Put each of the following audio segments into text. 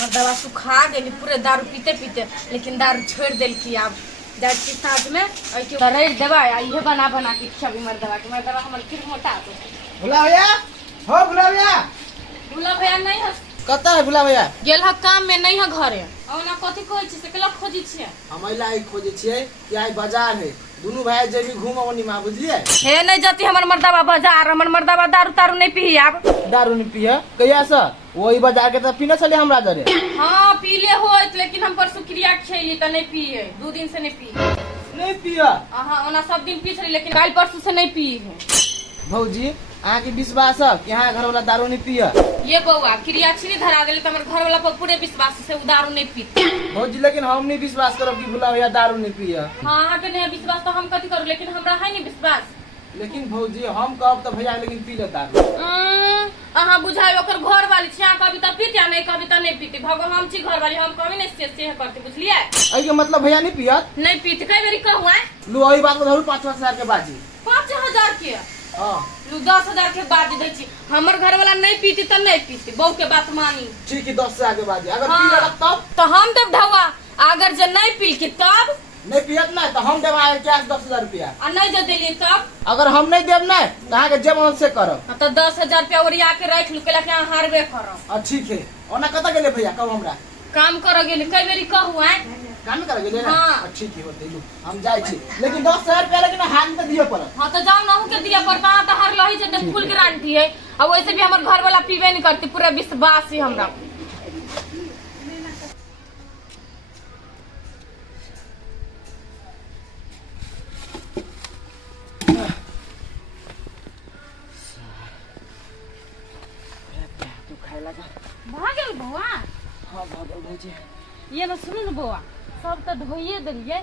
मर्दवा सुखा गेली पूरे दारू पीते पीते, लेकिन दारू छोड़ दिल की। अब जाट के साथ में रेट देवा ये बना बना के खियाबी मर्दवा के। मर्दवा हमर फिर मोटा दे। भुला भैया हो, भुला भैया। भुला भैया नहीं है, कता है भुला भैया? गेल ह काम में, नहीं है घरे। ओना कथि कहै छी से केला खोजी छियै? हम लाई खोजे छियै कि आई बाजार है, दोनों भाई जेबी घूमवनी मां, बुझलिए? हे नहीं जाती हमर मर्दवा बाजार, हमर मर्दवा दारू तारू नहीं पी। अब दारू नहीं पिए कहिया से? वही बाजार के त पीने चले हमरा जरे। हां पीले होत, लेकिन हम परसु क्रिया खेली त नहीं पिए, 2 दिन से नहीं पी। नहीं पिए? हां ओना सब दिन पी छली, लेकिन काल परसु से नहीं पी है। भौजी अहाँ के विश्वास है कि यहाँ घर वाला दारू नहीं पिए? ये बउआ क्रिया छिनी धरा गेली त हमर घर वाला पर पूरे विश्वास से उ दारू नहीं पीते। भौजी लेकिन हम नहीं विश्वास करब कि भुला भैया दारू नहीं पिए। हां अहाँ के नहीं विश्वास तो हम कथि करू, लेकिन हमरा है नहीं विश्वास। लेकिन भौजी हम कहब त भैया लेकिन पी ले दारू। अहाँ बुझाई ओकर घर वाली छी, अहाँ कभी त पीते नहीं, कभी त नहीं पीते। भगवान हम छी घर वाली, हम कभी नहीं से करते, बुझलिए? आई के मतलब भैया नहीं पियत? नहीं पीते, कई बेरी कहू है। लो वही बात धरू 5-5 हजार के बाजी। 5000 के? हां लू 10,000 के बाजी दै छी। हमर घर वाला नहीं पीती त नहीं पीती, बहू के बात मानी। ठीक है 10 हजार के बाजी। अगर हाँ। पी ले तब तो हम देव ढवा, अगर जे नहीं पी के तब नहीं पियत ना तो हम देव आए कैश 10,000 रुपया। आ नहीं जे देलिए तब अगर हम नहीं देव ना तो अहाँ के जेब से करब। तो 10,000 रुपया ओरिया के रख लू, केला के अहाँ हारबे करब। ठीक है। ओना कता गेले भैया कहू हमरा? काम कर गेली, कई बेरी कहू है। काम कर गेले ना? हाँ। ठीक है होते लू हम जाई छी, लेकिन 10,000 रुपया लेकिन हाथ में दिए पड़त। हाँ तो जाओ ना के दिया पड़ता तो हर लही से फुल गारंटी है। और वैसे भी हमारे घर वाला पीबे नहीं करती, पूरा विश्वास है हमरा। भागल बउआ? हां भागल भौजी। ये ना सुनू ना बउआ, सब तो धोइए दिलिए,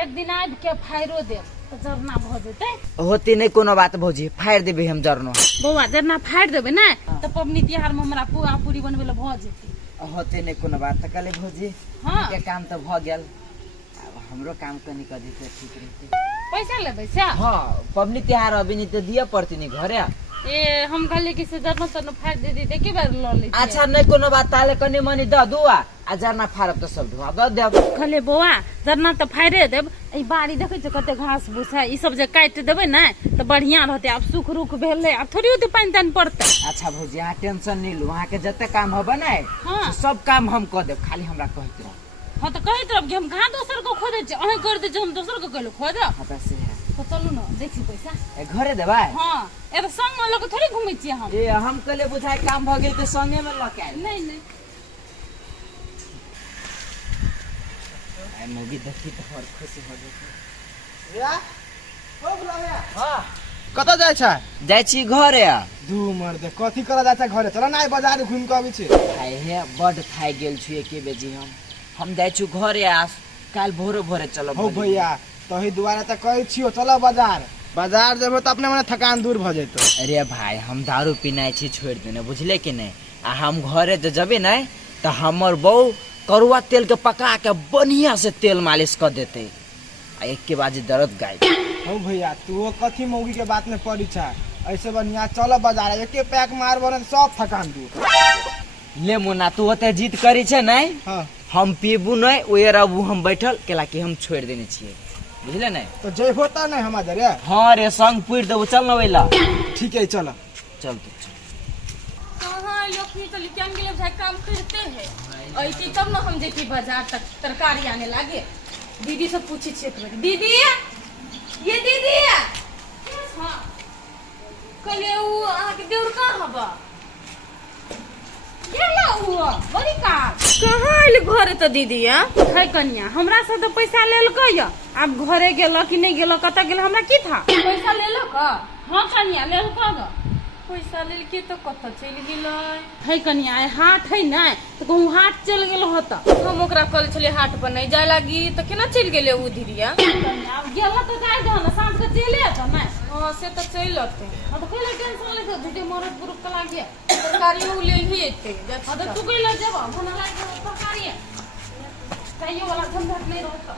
एक दिन आबि के फायरो दे तो जरना भ जेतै। होती नहीं कोनो बात भौजी, फाड़ देबे हम जरनो। बउआ जरना फाड़ देबे ना तो पबनी तिहार में हमरा पुआ पूरी बनबे ले भ जेतै। होते नहीं कोनो बात त कले भौजी। हाँ। के काम तो भ गेल, अब हमरो काम कनी कर देते ठीक रहते। पैसा लेबै से? हां पबनी त्योहार अभी नहीं तो दिए पड़ती नहीं घरे। ए हम कहले कि से जरना तरना फाड़ दे दी के बार ल ले। अच्छा नहीं कोनो बात, ताले कनी मनी द दुआ आ जरना फाड़ब तो सब धुआ द देब। कहले बउआ जरना तो फाड़े देब, ई बाड़ी देखे छ कते घास भूस है, ई सब जे काट देबे ना तो बढ़िया रहते। अब सुख रुख भेले, अब थोड़ी होते पानी तानी पड़ते। अच्छा भौजी अहाँ टेंशन नहीं लो, वहाँ के जते काम होबे ना हाँ। सब काम हम कर देब, खाली हमरा कहत रह। हाँ तो कहत रह कि हम कहाँ दोसर को खोदे छ, अहे कर दे छ, हम दोसर को कहलो खोद। हां त से है। तो चलू ना देखी पैसा। ए घरे देबा? हां ए तो संग में लोग थोड़ी घूमै छी हम। ए हम कले बुझाय काम भ गेल त संगे में ल के आइल। नहीं नहीं आई मूवी देखी तो और खुशी हो जेतै। भैया हो भुला भैया। हां कता जाय छ? जाइ छी घरे। दू मर दे कथि कर जाय छ घरे? चल ना बाजार घूम के आबै छी। हाय हे बड थाइ गेल छु एके बेजी हम जाइ छु घरे। आ काल भोरे भोरे चलब। हो भैया तही दुआरे त कहै छियो चलो बाजार। बाजार जेबो त अपने मने थकान दूर भ जेतो। अरे भाई हम दारू पीनाइ छी छोड़ देने, बुझले कि नहीं? आ हम घरे जे जबे नहीं तो हमर बहू करुआ तेल के पका के बढ़िया से तेल मालिश कर देते आ एक के बाद दर्द गाय। हो भैया तू कथि मौगी के बात में पड़ी छ? ऐसे बढ़िया चलो बाजार, एके पैक मार बने सब थकान दूर। ले मुन्ना तू ओते जीत करी छे नहीं? हां हम पीबू नहीं ओए रहबू हम बैठल केला कि हम छोड़ देने छिए, बुझले नहीं? तो जे होता नहीं हमार जरे। हाँ रे संग पुर देबो, चल न वेला। ठीक है चलो चल तो चल। कहाँ लोग निकल के हम भाई काम करते हैं, ऐसे तब ना हम जेती बाजार तक तरकारी आने लागे। दीदी से पूछे छे तो दीदी ये दीदी हाँ कहले उ अहाँ के देउर कहाँ हबा? केला हुआ बड़ी का कहाँ आइल घरे तो दीदी है कन्या हमरा से तो पैसा लेल गया, अब घरे गेल कि नहीं गेल, कत गेल हमरा की था? पैसा ले लो का? हाँ कन्या ले लो पैसा लेल के तो कत चल गेल है कन्या। हाट है ना तो कहूँ हाट चल गेल होता, हम ओकरा कल चले हाट पर नहीं जाए लगी तो केना चल गेले उ धीरिया? अब गेल तो जाए दो ना, सांझ के चले आता ना। हां से तो चल आते। हां तो कोई टेंशन ले झूठे मरद ग्रुप का लागे तरकारी उ ले ही एते। हां तो तू कइला जेबा बना लागे तरकारी है चाहिए वाला झंझट नहीं रहता।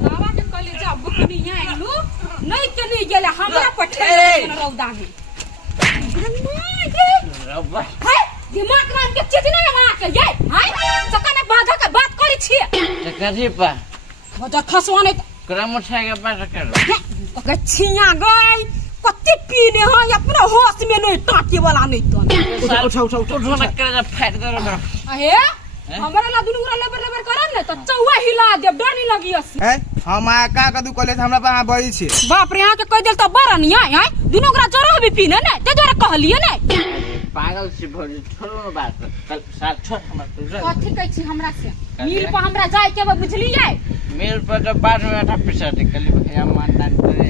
बाबा के कली जा बुकनी आइलू नहीं चली गेले हमरा पठे रौदा में रब्बा है दिमाग नाम के चीज नहीं वहां के ये है सकने बाधा के बात करी छी तो कथी पा बाधा खसवाने क्रम उठा के बात कर के छिया गई कत्ते पीने हो अपना होश में नहीं टाटे वाला नहीं तो उठो ना कर फाड़ दे रे अहे हमरा ला दुनु ला लेबर करन ने तो चौवा हिला देब डर नहीं लगी अस हैं हम आया का कदू कॉलेज हमरा पे आ बड़ी छी बाप रे यहां के कह देल तो बड़ा नहीं है दुनु गरा जरो भी पीने ने ते जरा कहलिए ने पागल से भोज छोड़ो ना बात कल साथ छोड़ हमरा तुझे कथि कहै छी हमरा से मिल पर हमरा जाय के बुझली जाय मेल पर तो बाद में बैठा पैसा निकली भैया मानदान करे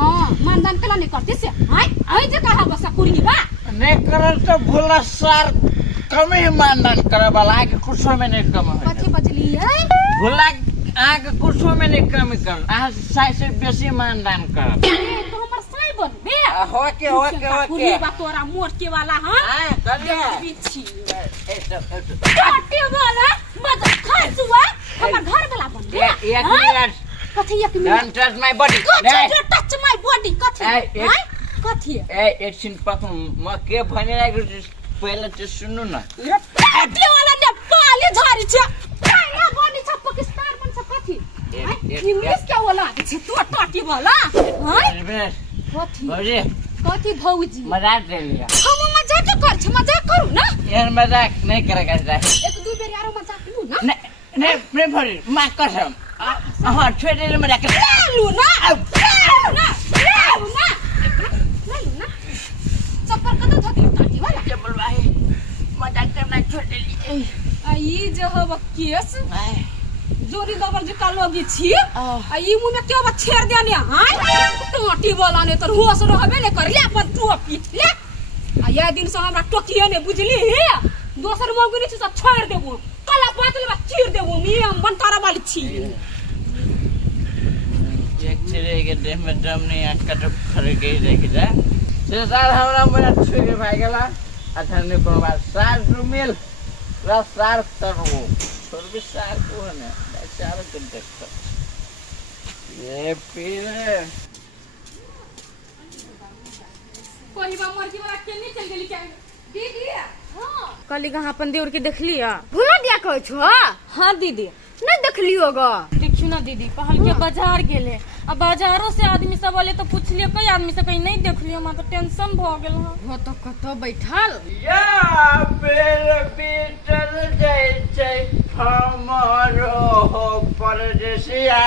हां मानदान कला नहीं करते से आई जे कहा बस कुरी बा नहीं करल तो भोला सार कम ही मानदान करे वाला के कुछ में नहीं कम है कथि बजली है भोला आगे कुछ में नहीं कम कर आ साई से बेसी मानदान कर तो हमर साई बन बे हो कुरी बा तोरा मोर के वाला हां आ कर दे बिछी ए सब काटे वाला मत खसुआ हमर घर वाला बन बे एक मिनट कथि एक minute don't touch my body touch my body कथि ए, कथि ए एक सिन पक म के भने लाग्यो पहिले त सुन्नु न काटे वाला नेपाली झारी छ चाइना बनी छ पाकिस्तान बन छ कथि इंग्लिश क्या वाला छ तो टाटी वाला हैं कथि भौजी कथि भौजी मजाक ले लिया हम मजाक कर छ मजाक करू ना यार मजाक नहीं करेगा जाए एक दो बेर यारो मजाक लू ना नहीं भौजी मां कसम हां छोड़ दे मजाक लू ना चप्पल कत धके टाटी वाला चप्पल भाई मजाक करना छोड़ दे आई जे हब केस जोरी दबर जे कालोगी छी आई मुंह में क्यों छेड़ देने हां टोटी वाला ने तो होश रहबे ने कर ले अपन टोपी ले आ ये दिन से हमरा टोकिए ने बुझली हे दोसर मौगनी छी सब छोड़ देबो कला पातल बा चीर देबो मी हम बनतारा वाली छी एक चले के देह में दम नहीं आका तो खड़े के देख जा से साल हमरा मेरा छुए भाई गेला अच्छा ने पर बात सार रुमिल रा सार तरो छोड़ भी सार को है सार के देख ये पीर कोई बा मर्जी वाला के नहीं चल गेली क्या दीदी हां कली कहां अपन देवर के देख लिया भूला दिया कहै छो हां दीदी नहीं देख लियो ग देखियो ना दीदी कहल के बाजार गेले अब बाजारों से आदमी सब वाले तो पूछ लियो कई आदमी से कहीं नहीं देख लियो मां तो टेंशन भ गेल हो तो कतो बैठल या बेर बीतल जाय छै हमरो हो परदेसिया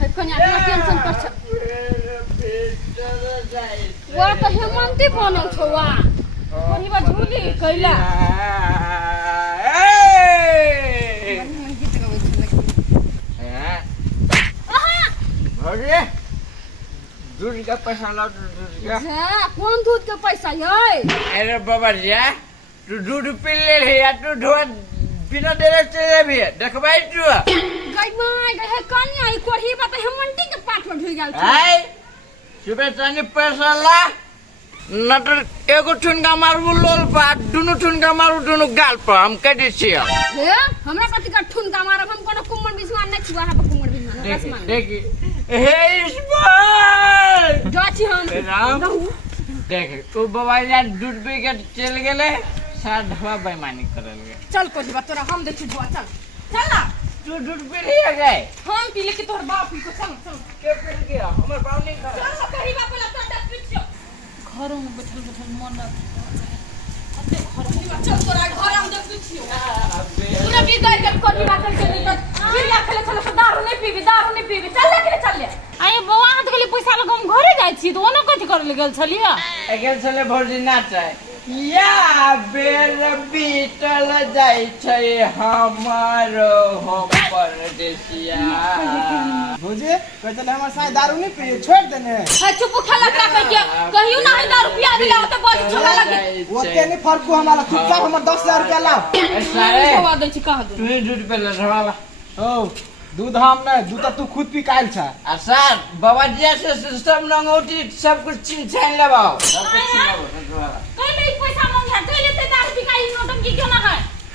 है कन्या के टेंशन कर छ वो तो हेमंती बनल छो वा कोनी बा झूली कैला दूध का पैसा ला दूध का कौन दूध के पैसा है अरे बाबा जी तू दूध पी ले या तू धो बिना देले चले भी देखबाई तू गई माय गई है कन्या ई कोढ़ी बा तो हेमंती के पाठ में ढुई गेल छ हाय सुबह तनी पैसा ला न तो एगो ठुनगा मारू लोल पा दुनु ठुनगा मारू दुनु गाल पर हम कह दै छियै हे हमरा कथि का ठुनगा मारब हम कोनो कुम्मड़ बिस्मान नहीं छुआ है कुम्मड़ बिस्मान बस मान देखी हे इस्माइल जाची हम राम देख तू बाबा यार दूध पी के चल गेले साथ ढवा बेईमानी करल गे चल कोढ़ी बा तोरा हम देखि धुआ चल चल ना तू दूध पी लिया गए हम पी ले कि तोर बाप पी को चल चल के पी गया हमर बाप नहीं खा चल कोढ़ी बा पहले तो दस पीछे घरों में बैठल मन लग अते घर में चल तोरा घर हम देख पीछे पूरा भी गई के कोढ़ी बा चल के फिर ला खेले चल दारू नहीं पीबी चल ले चल ले आए बौआ हाथ गेली पैसा लग हम घरे जाय छी तो ओनो कथि कर ले गेल छलिया एगेल चले भौजी ना चाहे या बेर बीतल जाय छै हमरो हो परदेसिया भौजी कहते हमर साई दारू नहीं पिए छोड़ देने है चुप खेला का कहियो कहियो ना है दारू पिया दिला तो बड़ी छोड़ा लगे ओते नहीं फरकू हमारा चुपचाप हमर 10,000 रुपया लाओ सारे छवा दे छी कह दे तू दूध पे लड़वाला ओ दूध हम नहीं दूध तो तू खुद पी काल छ आ सर बाबा जी से सिस्टम नंगौटी सब कुछ चिन छान लेबाओ सब कुछ चिन लेबाओ कइले पैसा मांगा कइले ते दारू पिकाई नोटंकी क्यों ना है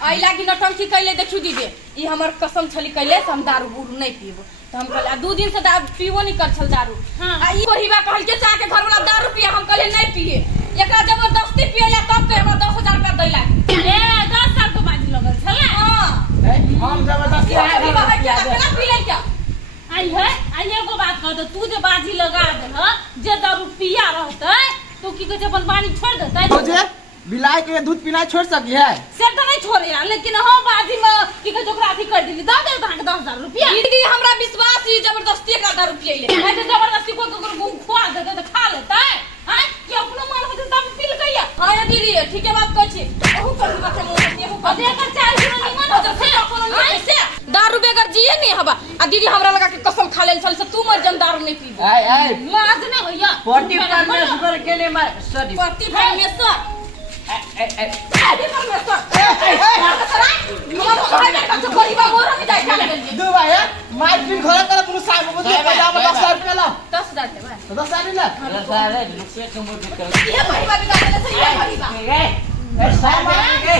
आई लागी नोटंकी कइले देखियो दीदी ई हमर कसम छली कइले हम दारू बुरू नहीं पीबो तो हम कहले 2 दिन से पीबो नहीं कर छल दारू। हाँ। आ ई बहिबा कहल के जाके घर वाला दारू पिए, हम कहले नहीं पिए। एकरा जबरदस्ती पिए या तब के हमरा 10,000 रुपया दै लागे। ए 10 साल को बाजी लगल छले। हां हम जबरदस्ती बहिबा है क्या पी ले क्या? आई है आई एगो बात कह दे, तू जे बाजी लगा दे ह जे दारू पिया रहते तो की कहे अपन पानी छोड़ देता भौजी बिलाई के दूध पीना छोड़ सकी है? से तो नहीं छोड़े यार, लेकिन हम बाजी में की कहे जोकरा अथी कर दिली दे दे के 10,000 रुपया। दीदी हमरा विश्वास ही जबरदस्ती का दारू पिए ले। ऐसे जबरदस्ती को को खुआ दे तो खा लेता है हैं कि अपनो मन हो तब पी ले गया। हां ये दीदी ठीक है बात कहै छी। ओहू कर दी बात मोर ये हो अब एकर चाल सुन निमन हो फिर कोनो नहीं से दारू बेगर जिए नहीं हबा। आ दीदी हमरा लगा के कसम खा लेल छल से तू मर जन दारू नहीं पीबो। आय लाज नहीं होया पट्टी परमेश्वर के लिए मैं सॉरी पति परमेश्वर अरे परमेश्वर दू भाई मार पी घर कर पुलिस साहब को दे 10,000 रुपया ला 10,000 दे भाई 10,000 ला सारे लुके के मुंह कर ये भाई बात कर ले ये भाई सारे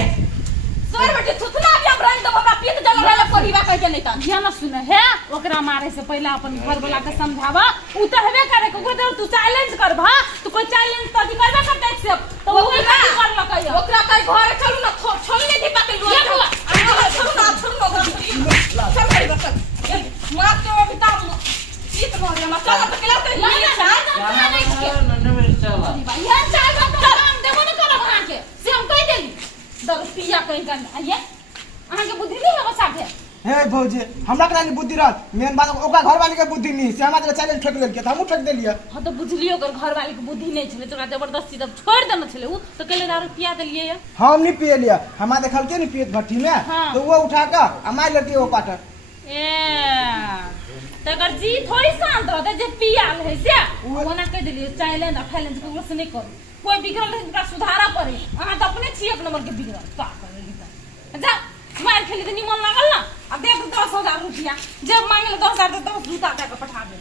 सर बेटे थुथना के ब्रांड तो हमरा पीत जल रहला परिवा कह के नहीं ता ध्यान सुन है ओकरा मारे से पहले अपन घर वाला के समझावा। उ त हेबे करे को दे तू चैलेंज करबा तो कोई चैलेंज तो करबा करता एक्सेप्ट तो वो ही कर लकैया ओकरा कई घर चलू ना छोड़ी नहीं दीपा के लोग छोड़ू ना चल भाई बस मार के अभी तार पीत मोरे मत चल तो क्लास के नहीं चला भाई ये चाय का काम देबो न करब अहाँ के से हम कह देली दर पिया कहीं कर आइए अहाँ के बुद्धि नहीं है साथे। हे भौजी हमरा के नहीं बुद्धि रहत, मेन बात ओकरा घर वाली के बुद्धि नहीं से हमरा चैलेंज ठोक लेल के त हमहु ठोक देलिए। हां तो बुझलियो कर घर वाली के बुद्धि नहीं छले तोरा जबरदस्ती तब छोड़ देना छले उ तो केले दारू पिया देलिए या हम नहीं पिए लिया, हमरा देखल के नहीं पियत भट्टी में हाँ। तो वो उठा के आ मार लेती वो पाटर। ए तकर जी थोड़ी शांत रहते जे पियाल है से ओना कह देलिए चैलेंज आ फैलेंज के से नहीं करू कोई बिगड़ल है इनका सुधारा पड़े। अहाँ तो अपने छी एक नंबर के बिगड़ल का करेगी त जा मार खेली तो निमन लागल ना। अब देख 10,000 रुपया जब मांगे 10,000 तो 10 जूता के पठा दे।